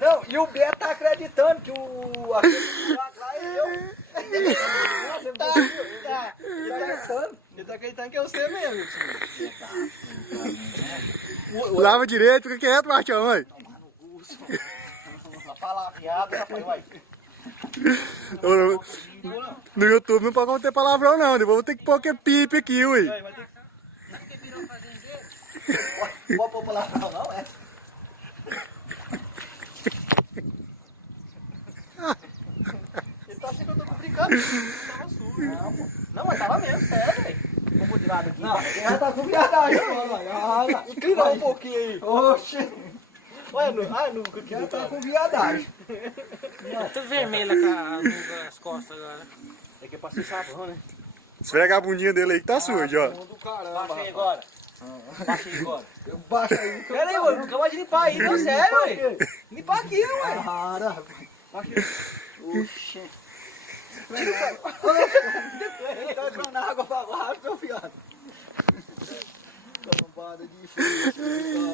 Não, e o Beto tá acreditando que o aquele buraco lá é eu. Ele tá acreditando que é você mesmo, tio. Lava direito, fica quieto, Martião, mãe. Só palavreado, rapaz, vai. No YouTube não pode ter palavrão não, depois vou ter que pôr aquele pipe aqui, ui. Vai ter que... Pode pôr palavrão não, é? Ele tá achando que eu tô brincando. Não tava sujo. Não, pô. Não, mas tava mesmo, sério, velho. Vamos de lado aqui. Não, já tá com viadagem, mano. Inclinou um pouquinho aí. Oxi. Olha, nunca que já tá com viadagem. Tudo vermelho as costas agora. É que eu passei sabão, né? Esfrega a bundinha dele aí que tá sujo, ó. Do caramba, Baixa aí agora. Baixa aí agora. Baixa aí. Pera aí, mano. Nunca mais limpar aí, não, sério, ué. Limpar aqui, ué. Cara. Oxi. Tá jogando água pra baixo, meu viado. Cambada de frio.